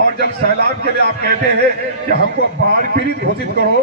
और जब सैलाब के लिए आप कहते हैं कि हमको बाढ़ पीड़ित घोषित करो,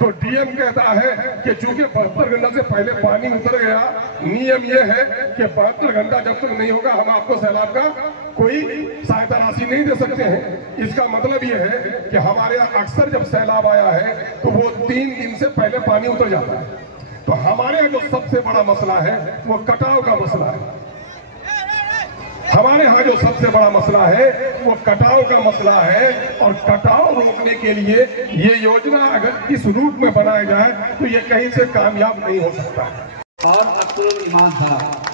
तो डीएम कहता है कि चूंकि 72 घंटा से पहले पानी उतर गया, नियम यह है कि 72 घंटा जब तक नहीं होगा हम आपको सैलाब का कोई सहायता राशि नहीं दे सकते हैं। इसका मतलब यह है कि हमारे यहाँ अक्सर जब सैलाब आया है तो वो 3 दिन से पहले पानी उतर जाता है। तो हमारे यहाँ जो सबसे बड़ा मसला है वो कटाव का मसला है। हमारे यहाँ जो सबसे बड़ा मसला है वो कटाव का मसला है, और कटाव रोकने के लिए ये योजना अगर इस रूप में बनाया जाए तो ये कहीं से कामयाब नहीं हो सकता। और अब्दुल ईमान साहब,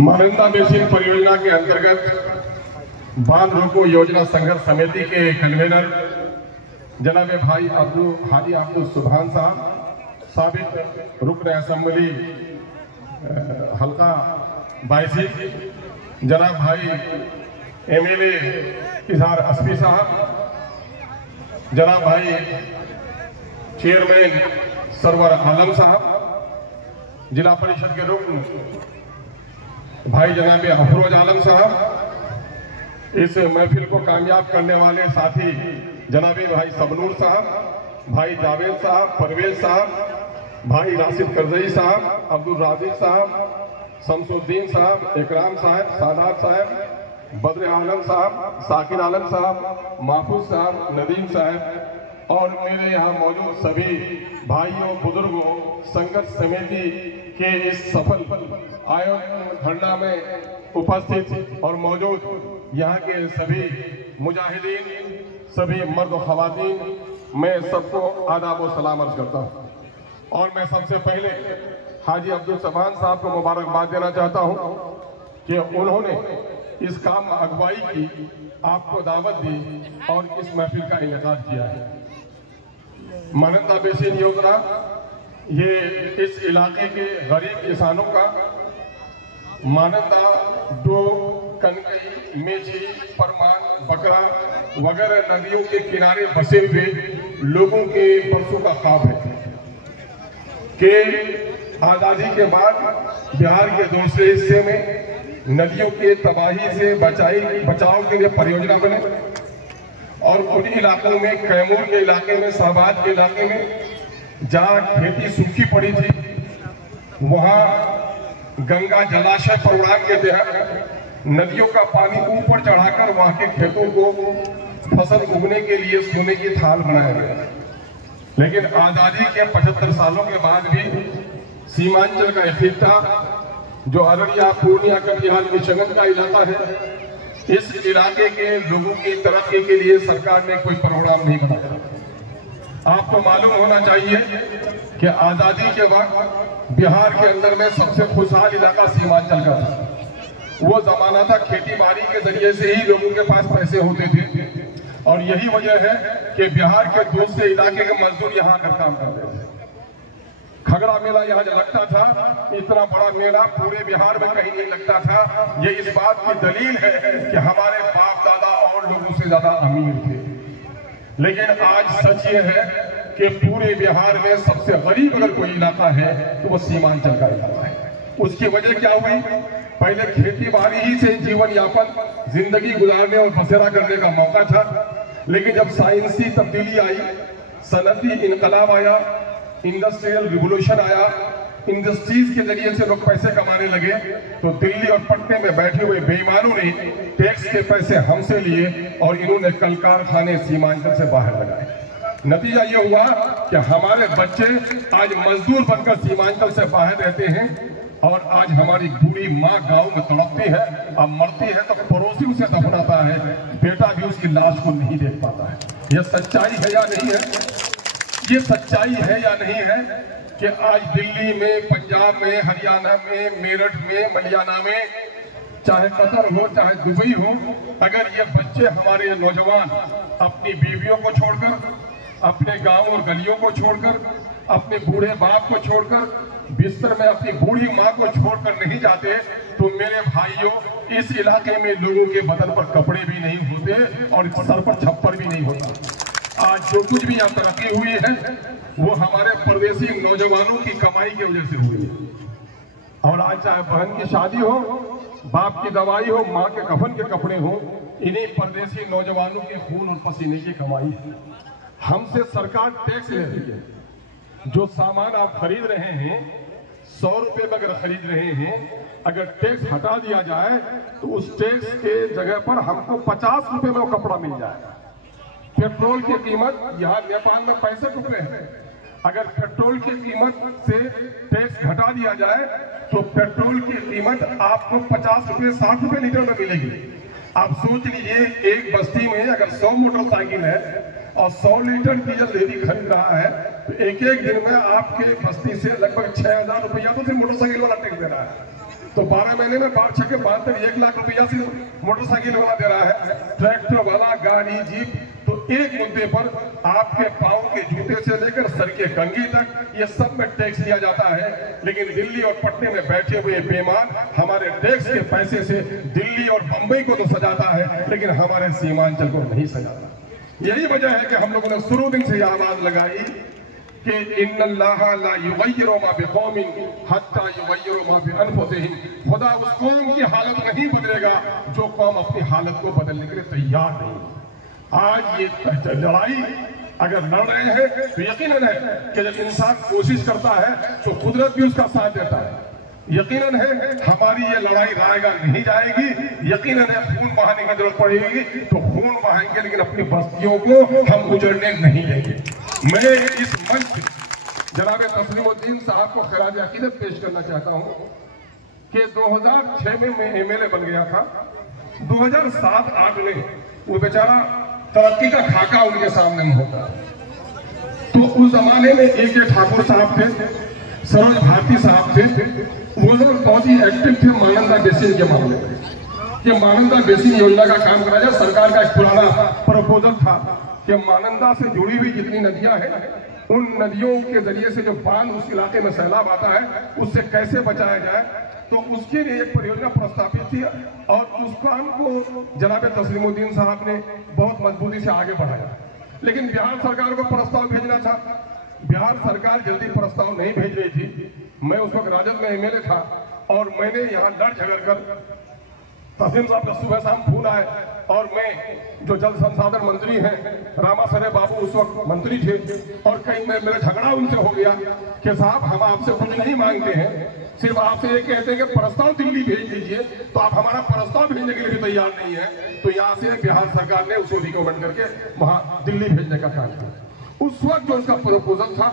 मानंदा बेसिन परियोजना के अंतर्गत बांध रोको योजना संघर्ष समिति के कन्वीनर जनाब भाई हाजी अब्दुल सुभान साहब, साबिक रुकन असेंबली हल्का 22, जनाब भाई एमएलए इजहार अस्फी साहब, जनाब भाई चेयरमैन सरवर आलम साहब, जिला परिषद के रुकन भाई जनाब अफरोज आलम साहब, इस महफिल को कामयाब करने वाले साथी जनाबी भाई सबनूर साहब, भाई जावेद साहब, परवेज साहब, भाई राशिद करजई साहब, अब्दुल राजिक साहब, शमसुद्दीन साहब, इकराम साहब, सादात साहब, बद्र आलम साहब, साकिर आलम साहब, महफूज साहब, नदीम साहब, और मेरे यहाँ मौजूद सभी भाइयों बुजुर्गों, संघर्ष समिति के इस सफल आयोजन धरना में उपस्थित और मौजूद यहाँ के सभी मुजाहिदीन, सभी मर्द और खवातीन, मैं सबको आदाब और सलाम अर्ज करता हूँ। और मैं सबसे पहले हाजी अब्दुल सुभान साहब को मुबारकबाद देना चाहता हूँ कि उन्होंने इस काम में अगुवाई की, आपको दावत दी और इस महफिल का इनेकाद किया है। मानंदा बेसिन योजना ये इस इलाके के गरीब किसानों का मानंदा, डोग, कनकई, मेची, परमान, बकरा वगैरह नदियों के किनारे बसे हुए लोगों के बरसों का ख्वाब है कि आजादी के बाद बिहार के दूसरे हिस्से में नदियों के तबाही से बचाव के लिए परियोजना बने, और उन इलाकों में कैमूर के इलाके में, शाहबाद के इलाके में जहाँ खेती सूखी पड़ी थी, वहाँ गंगा जलाशय प्रोग्राम के तहत नदियों का पानी ऊपर चढ़ाकर वहां के खेतों को फसल उगने के लिए सोने की थाल बनाया गया। लेकिन आजादी के 75 सालों के बाद भी सीमांचल का एक हिस्सा जो अररिया, पूर्णिया, कटिहार, किशनगंज का इलाका है, इस इलाके के लोगों की तरक्की के लिए सरकार ने कोई प्रोग्राम नहीं बनाया। आपको मालूम होना चाहिए कि आजादी के वक्त बिहार के अंदर में सबसे खुशहाल इलाका सीमांचल का था। वो जमाना था खेती बाड़ी के जरिए से ही लोगों के पास पैसे होते थे, और यही वजह है कि बिहार के दूसरे इलाके के मजदूर यहाँ आकर काम करते थे। खगड़ा मेला यहाँ जो लगता था, इतना बड़ा मेला पूरे बिहार में कहीं नहीं लगता था। ये इस बात की दलील है कि हमारे बाप दादा और लोगों से ज्यादा अमीर थे। लेकिन आज सच ये है कि पूरे बिहार में सबसे गरीब अगर कोई इलाका है तो वो सीमांचल का इलाका है। उसकी वजह क्या हुई? पहले खेती बाड़ी ही से जीवन यापन, जिंदगी गुजारने और बसेरा करने का मौका था। लेकिन जब साइंसी तब्दीली आई, सनती इनकलाब आया, इंडस्ट्रियल रिवोल्यूशन आया, इंडस्ट्रीज के जरिए से लोग पैसे कमाने लगे, तो दिल्ली और पटने में बैठे हुए बेईमानों ने टैक्स के पैसे हमसे लिए और इन्होंने कल कारखाने सीमांचल से बाहर लगाए। नतीजा ये हुआ कि हमारे बच्चे आज मजदूर बनकर सीमांचल से बाहर रहते हैं, और आज हमारी बूढ़ी माँ गांव में तड़पती है, अब मरती है तो पड़ोसी उसे दफनाता है, बेटा भी उसकी लाश को नहीं देख पाता है। यह सच्चाई है या नहीं है? ये सच्चाई है या नहीं है कि आज दिल्ली में, पंजाब में, हरियाणा में, मेरठ में, मलियाना में, चाहे कतर हो चाहे दुबई हो, अगर ये बच्चे हमारे नौजवान अपनी बीवियों को छोड़कर, अपने गांव और गलियों को छोड़कर, अपने बूढ़े बाप को छोड़कर, बिस्तर में अपनी बूढ़ी माँ को छोड़कर नहीं जाते, तो मेरे भाइयों, इस इलाके में लोगों के बदन पर कपड़े भी नहीं होते और सर पर छप्पर भी नहीं होता। आज जो कुछ भी यहाँ तरक्की हुई है वो हमारे परदेसी नौजवानों की कमाई की वजह से हुई है। और आज चाहे बहन की शादी हो, बाप की दवाई हो, माँ के कफन के कपड़े हो, इन्हीं परदेसी नौजवानों के खून और पसीने की कमाई है। हमसे सरकार टैक्स ले रही है। जो सामान आप खरीद रहे हैं 100 रुपए में अगर खरीद रहे हैं, अगर टैक्स हटा दिया जाए तो उस टैक्स के जगह पर हमको 50 रुपए में वो कपड़ा मिल जाएगा। पेट्रोल की कीमत यहाँ नेपाल में 65 रुपए है। अगर पेट्रोल की कीमत से टैक्स घटा दिया जाए तो पेट्रोल की कीमत आपको 50 रुपए 60 रुपए लीटर में मिलेगी। आप सोच लीजिए, एक बस्ती में अगर 100 मोटरसाइकिल है और 100 लीटर डीजल यदि खरीद रहा है तो एक दिन में आपके बस्ती से लगभग 6000 रुपया तो सिर्फ मोटरसाइकिल वाला टैक्स दे रहा है। तो 12 महीने में 5 6 के 1 लाख रुपया सिर्फ मोटरसाइकिल वाला दे रहा है, ट्रैक्टर वाला, गाड़ी, जीप। तो एक मुद्दे पर आपके पांव के जूते से लेकर सर के कंघी तक ये सब में टैक्स लिया जाता है। लेकिन दिल्ली और पटने में बैठे हुए बेईमान हमारे टैक्स के पैसे से दिल्ली और बंबई को तो सजाता है, लेकिन हमारे सीमांचल को नहीं सजाता। यही वजह है कि हम लोगों ने शुरू दिन से आवाज लगाई कि इन्नल्लाह ला युगय्यिरु मा बिकौमिन हत्ता युगय्यिरु मा बिअनफुसिहिम। खुदा उस कौम की हालत नहीं बदलेगा जो कौम अपनी हालत को बदलने के लिए तैयार नहीं। आज ये लड़ाई अगर लड़ रहे हैं तो यकीनन है कि जब इंसान कोशिश करता है तो कुदरत भी उसका साथ देता है। यकीनन है हमारी ये लड़ाई रायगा नहीं जाएगी। यकीनन है खून बहाने की जरूरत पड़ेगी तो खून बहाएंगे, लेकिन अपनी बस्तियों को हम उजड़ने नहीं देंगे। मैं इस मंच जनाब तस्लीमुद्दीन साहब को खराज अकीदत पेश करना चाहता हूँ कि 2006 में मैं MLA बन गया था। 2007-8 में वो बेचारा तरक्की का खाका उनके सामने में होता। तो उस जमाने में AK ठाकुर साहब थे, सरोज भारती साहब थे, वो लोग बहुत ही एक्टिव थे मानंदा बेसिन के मामले में कि मानंदा बेसिन योजना का काम करा जाए। सरकार का एक पुराना प्रपोजल था कि मानंदा से जुड़ी हुई जितनी नदियां हैं उन नदियों के जरिए से जो बांध उस इलाके में सैलाब आता है उससे कैसे बचाया जाए। तो उसके लिए एक परियोजना प्रस्तावित थी और उस काम को जनाब तस्लीमुद्दीन साहब ने बहुत मजबूती से आगे बढ़ाया। लेकिन बिहार सरकार को प्रस्ताव भेजना था, बिहार सरकार जल्दी प्रस्ताव नहीं भेज रही थी। मैं उस वक्त राजद में MLA था और मैंने यहाँ लड़ झगड़ कर तहसील साहब का सुबह शाम फोन आए और मैं जो जल संसाधन मंत्री हैं रामासरे बाबू उस वक्त मंत्री थे और कहीं मेरा झगड़ा उनसे हो गया कि साहब हम आपसे कुछ नहीं मांगते हैं, सिर्फ आपसे ये कहते हैं कि प्रस्ताव दिल्ली भेज दीजिए। तो आप हमारा प्रस्ताव भेजने के लिए भी तैयार नहीं है। तो यहाँ से बिहार सरकार ने उसको रिकमेंड करके वहां दिल्ली भेजने का काम किया। उस वक्त जो उसका प्रपोजल था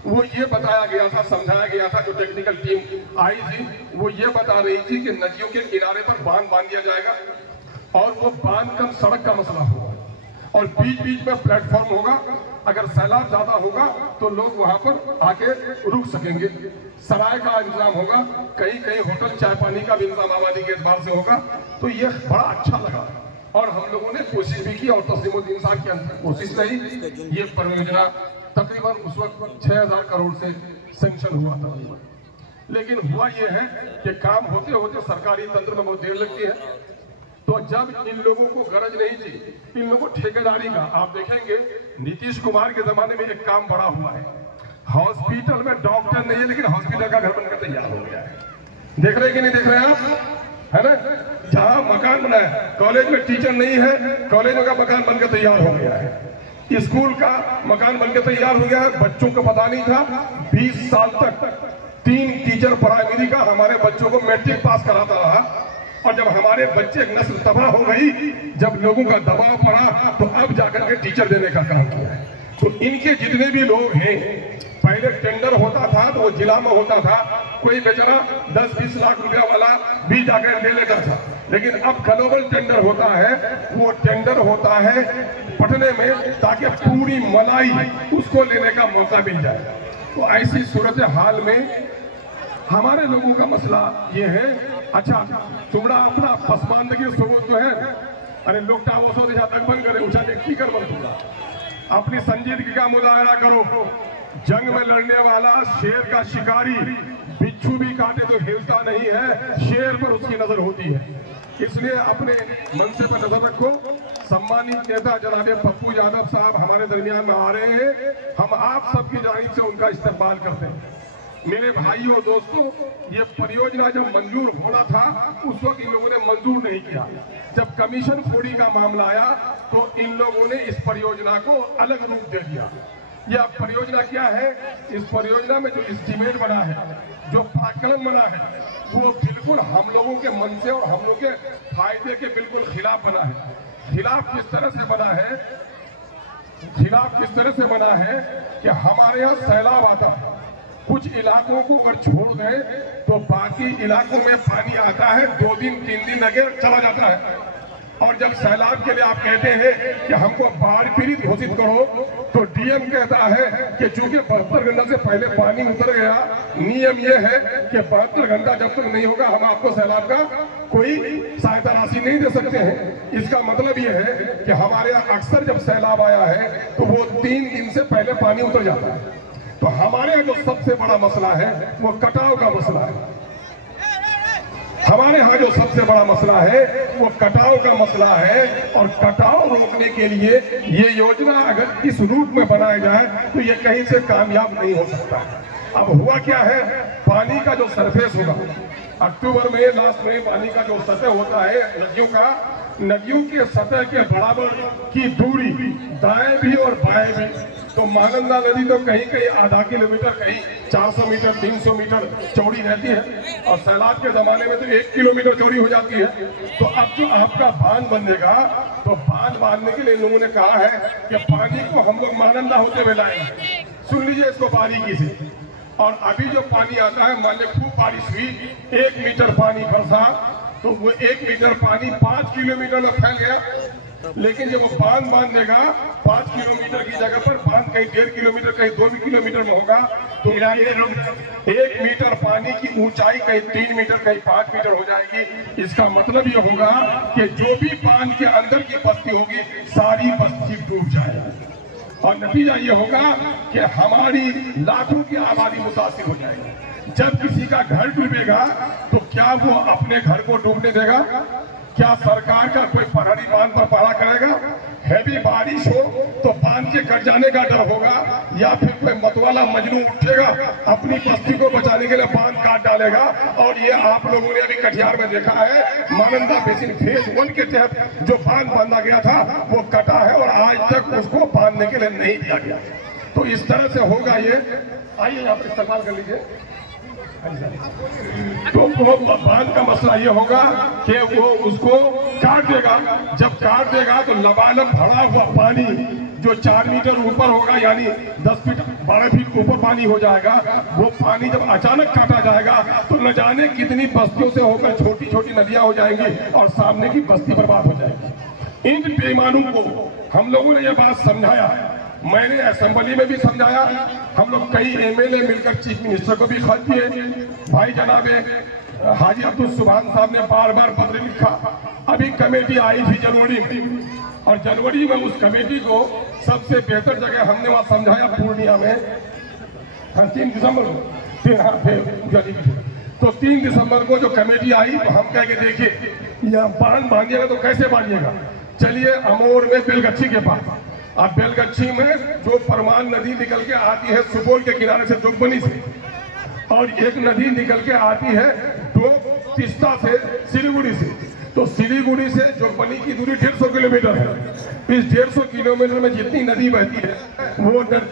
वो ये बताया गया था, समझाया गया था, जो टेक्निकल टीम आई थी वो ये बता रही थी कि नदियों के किनारे पर बांध दिया जाएगा और वो बांध का सड़क का मसला होगा और बीच बीच में प्लेटफॉर्म होगा। अगर सैलाब ज्यादा होगा तो लोग वहां पर आके रुक सकेंगे। सराय का इंतजाम होगा, कहीं कहीं होटल चाय पानी का भी इंतजाम आबादी के एतबार से होगा। तो ये बड़ा अच्छा लगा और हम लोगों ने कोशिश भी की और तस्लीमुद्दीन साहब की अंतिम कोशिश रही। ये परियोजना तकरीबन उस वक्त 6000 करोड़ से सैंक्शन हुआ था। लेकिन हुआ ये है कि काम होते होते सरकारी तंत्र में बहुत देर लगती है। तो जब इन लोगों को गरज नहीं थी, इन लोगों को ठेकेदारी का, आप देखेंगे नीतीश कुमार के जमाने में एक काम बड़ा हुआ है। हॉस्पिटल में डॉक्टर नहीं है लेकिन हॉस्पिटल का घर बनकर तैयार हो गया है। देख रहे कि नहीं देख रहे आप, है ना? जहां मकान बना है, कॉलेज में टीचर नहीं है, कॉलेजों का मकान बनकर तैयार हो गया है। स्कूल का मकान बनकर तैयार हो गया है। बच्चों को पता नहीं था 20 साल तक 3 टीचर प्राइमरी का हमारे बच्चों को मैट्रिक पास कराता रहा और जब हमारे बच्चे नस्ल तबाह हो गई, जब लोगों का दबाव पड़ा तो अब जाकर के टीचर देने का काम किया है। तो इनके जितने भी लोग हैं, पहले टेंडर होता था तो वो जिला में होता था, कोई बेचारा 10-20 लाख रुपया वाला भी जाकर ले लेता था। लेकिन अब ग्लोबल टेंडर होता है, वो टेंडर होता है पटने में ताकि पूरी मलाई उसको लेने का मौका मिल जाए। तो ऐसी सूरत हाल में हमारे लोगों का मसला ये है। अच्छा, तुमरा अपना पसमानदगी सोच जो है, अरे लोग टावो सो दिशा तक बंद करे उछा की कर बंद, अपनी संजीदगी का मुजाहरा करो। जंग में लड़ने वाला शेर का शिकारी बिच्छू भी काटे तो हिलता नहीं है, शेर पर उसकी नजर होती है। इसलिए अपने मनसे पर नजर रखो। सम्मानित नेता जनाब पप्पू यादव साहब हमारे दरमियान में आ रहे हैं। हम आप सबकी जानिब से उनका इस्तेमाल करते हैं। मेरे भाइयों और दोस्तों, ये परियोजना जब मंजूर होना था उस वक्त इन लोगों ने मंजूर नहीं किया। जब कमीशन खोरी का मामला आया तो इन लोगों ने इस परियोजना को अलग रूप दे दिया। यह परियोजना क्या है? इस परियोजना में जो एस्टीमेट बना है, जो प्राक्कलन बना है, वो बिल्कुल हम लोगों के मन से और हम लोगों के फायदे के बिल्कुल खिलाफ बना है। खिलाफ किस तरह से बना है? खिलाफ किस तरह से बना है कि हमारे यहाँ सैलाब आता है, कुछ इलाकों को अगर छोड़ दें तो बाकी इलाकों में पानी आता है, 2 दिन 3 दिन लगे चला जाता है। और जब सैलाब के लिए आप कहते हैं कि हमको बाढ़ पीड़ित घोषित करो, तो डीएम कहता है कि चूंकि 72 घंटा से पहले पानी उतर गया, नियम यह है कि 72 घंटा जब तक नहीं होगा हम आपको सैलाब का कोई सहायता राशि नहीं दे सकते हैं। इसका मतलब यह है कि हमारे यहाँ अक्सर जब सैलाब आया है तो वो 3 दिन से पहले पानी उतर जाता है। तो हमारे यहाँ जो सबसे बड़ा मसला है वो कटाव का मसला है। हमारे यहाँ जो सबसे बड़ा मसला है वो कटाव का मसला है। और कटाव रोकने के लिए ये योजना अगर इस रूप में बनाया जाए तो ये कहीं से कामयाब नहीं हो सकता। अब हुआ क्या है, पानी का जो सरफेस होगा, अक्टूबर में लास्ट में पानी का जो सतह होता है नदियों का, नदियों के सतह के बराबर की दूरी दाएं भी और बाएं भी, तो महानंदा नदी तो कहीं कहीं आधा किलोमीटर, कहीं 400 मीटर 300 मीटर चौड़ी रहती है और सैलाब के जमाने में तो 1 किलोमीटर चौड़ी हो जाती है। तो अब जो आपका बांध बनेगा तो बांध बांधने के लिए इन लोगों ने कहा है कि पानी को हम लोग महानंदा होते हुए लाएंगे। सुन लीजिए इसको बारीकी से। और अभी जो पानी आता है, मान लीजिए खूब बारिश हुई, 1 मीटर पानी बरसा तो वो 1 मीटर पानी 5 किलोमीटर में फैल गया। लेकिन जब वो बांध बांधेगा 5 किलोमीटर की जगह पर बांध कहीं 1.5 किलोमीटर, कहीं 2 किलोमीटर में होगा, तो 1 मीटर पानी की ऊंचाई कहीं 3 मीटर, कहीं 5 मीटर हो जाएगी। इसका मतलब ये होगा कि जो भी बांध के अंदर की बस्ती होगी सारी बस्ती डूब जाएगी। और नतीजा ये होगा कि हमारी लाखों की आबादी मुतासिर हो जाएगी। जब किसी का घर डूबेगा तो क्या वो अपने घर को डूबने देगा? क्या सरकार का कोई प्रहरी बांध पर पहरा करेगा? हैवी बारिश हो तो बांध के कट जाने का डर होगा, या फिर कोई मतवाला मजनू उठेगा अपनी बस्ती को बचाने के लिए बांध काट डालेगा। और ये आप लोगों ने अभी कटिहार में देखा है, महानंदा बेसिन फेज 1 के तहत जो बांध बांधा गया था वो कटा है और आज तक उसको बांधने के लिए नहीं दिया गया। तो इस तरह से होगा ये। आइए यहाँ पर इस्तेमाल कर लीजिए। तो वो बांध का मसला ये होगा कि वो उसको काट देगा। जब काट देगा तो लबालब भरा हुआ पानी जो 4 मीटर ऊपर होगा, यानी 10 फीट 12 फीट ऊपर पानी हो जाएगा, वो पानी जब अचानक काटा जाएगा तो न जाने कितनी बस्तियों से होकर छोटी छोटी नदियां हो जाएंगी और सामने की बस्ती बर्बाद हो जाएगी। इन बेईमानों को हम लोगों ने ये बात समझाया, मैंने असेंबली में भी समझाया, हम लोग कई एमएलए मिलकर चीफ मिनिस्टर को भी खत दिए। भाई जनाबे हाजी अब्दुल सुभान साहब ने बार बार पत्र लिखा। अभी कमेटी आई थी जनवरी में, और जनवरी में उस कमेटी को सबसे बेहतर जगह हमने वहां समझाया पूर्णिया में। 3 दिसंबर को तो 3 दिसंबर को जो कमेटी आई तो हम कह के देखिए यहाँ बांध बांधिएगा तो कैसे बांधिएगा, चलिए अमोर में बेलगच्छी के पास। अब बेलगच्छी में जो परमान नदी निकल के आती है सुपौल के किनारे से जोगबनी से, और एक नदी निकल के आती है तिस्ता से सिलीगुड़ी से। तो सिलीगुड़ी से जोगबनी की दूरी 150 किलोमीटर है। इस 150 किलोमीटर में जितनी नदी बहती है वो डेढ़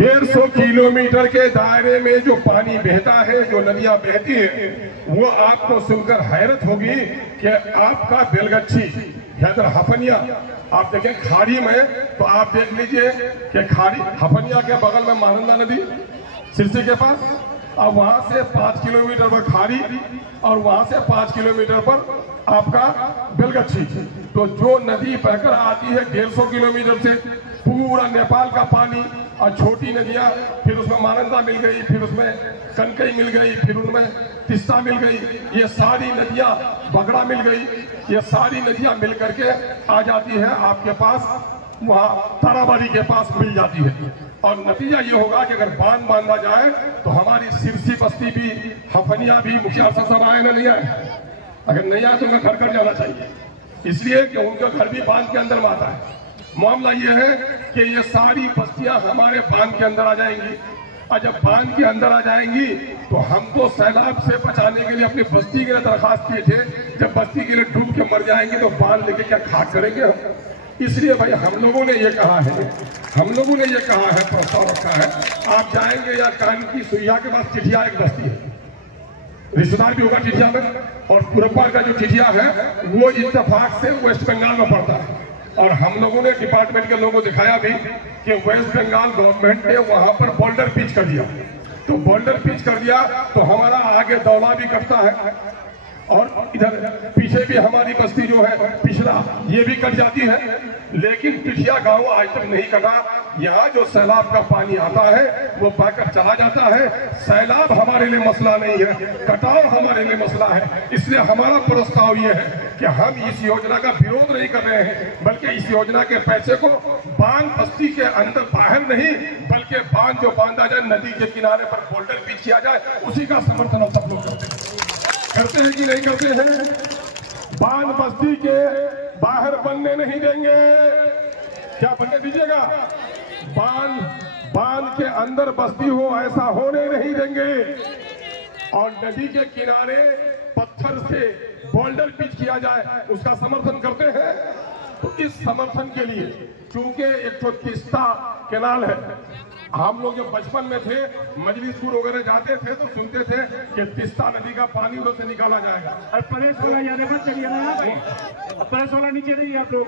150 किलोमीटर के दायरे में जो पानी बहता है, जो नदियां बहती है, वो आपको सुनकर हैरत होगी कि आपका बेलगच्छी इधर हफनिया आप देखें खाड़ी में, तो आप देख लीजिए कि खाड़ी हफनिया के बगल में महानंदा नदी सिरसी के पास, अब वहां से 5 किलोमीटर पर खाड़ी और वहां से 5 किलोमीटर पर आपका बेलगच्छी। तो जो नदी बहकर आती है 150 किलोमीटर से, पूरा नेपाल का पानी और छोटी नदियां, फिर उसमें महानंदा मिल गई, फिर उसमें कनकई मिल गई, फिर उनमें तिस्ता मिल गई, ये सारी नदियां, बगड़ा मिल गई, ये सारी नदियां मिल करके आ जाती है आपके पास, वहाँ ताराबाड़ी के पास मिल जाती है। और नतीजा ये होगा कि अगर बांध बांधा जाए तो हमारी सिरसी बस्ती भी, हफनिया भी मुखिया साहब आए ना नहीं आए, अगर नहीं आए तो उनका घर कर जाना चाहिए, इसलिए कि उनका घर भी बांध के अंदर में आता है। मामला ये है कि ये सारी बस्तियां हमारे बांध के अंदर आ जाएंगी, और जब बांध के अंदर आ जाएंगी तो हम तो सैलाब से बचाने के लिए अपनी बस्ती के लिए दरखास्त किए थे, जब बस्ती के लिए डूब के मर जाएंगे तो बांध लेके क्या खाक करेंगे हम। इसलिए भाई हम लोगों ने ये कहा है, प्रस्ताव रखा है, आप जाएंगे या कान की सुइया के पास चिठिया एक बस्ती है, रिश्तेदार भी होगा चिठिया में, और पुरप्पा का जो चिठिया है वो इत्तेफाक से वेस्ट बंगाल में पड़ता है। और हम लोगों ने डिपार्टमेंट के लोगों को दिखाया भी कि वेस्ट बंगाल गवर्नमेंट ने वहां पर बॉर्डर पिच कर दिया, तो बॉर्डर पिच कर दिया तो हमारा आगे दौला भी कटता है, और इधर पीछे भी हमारी बस्ती जो है पिछड़ा ये भी कट जाती है। लेकिन पिछिया गांव आज तक नहीं कटा। यहाँ जो सैलाब का पानी आता है वो बहकर चला जाता है। सैलाब हमारे लिए मसला नहीं है, कटाव हमारे लिए मसला है। इसलिए हमारा प्रस्ताव ये है कि हम इस योजना का विरोध नहीं कर रहे हैं, बल्कि इस योजना के पैसे को बांध बस्ती के अंदर बाहर नहीं, बल्कि बांध जो बांधा जाए नदी के किनारे पर बोल्डर पिच किया जाए, उसी का समर्थन हम सब लोग करते हैं कि नहीं करते हैं। बांध बस्ती के बाहर बनने नहीं देंगे, क्या बनने दीजिएगा? बांध के अंदर बस्ती हो ऐसा होने नहीं देंगे, और नदी के किनारे पत्थर से बोल्डर पिच किया जाए उसका समर्थन करते हैं। तो इस समर्थन के लिए चूंकि एक तो तिस्ता कैनाल है, हम लोग जब बचपन में थे मजलिसपुर वगैरह जाते थे तो सुनते थे कि तिस्ता नदी का पानी उधर से निकाला जाएगा। और परेश वाला याद मत चलिए ना, परेश वाला नीचे रहिए आप लोग।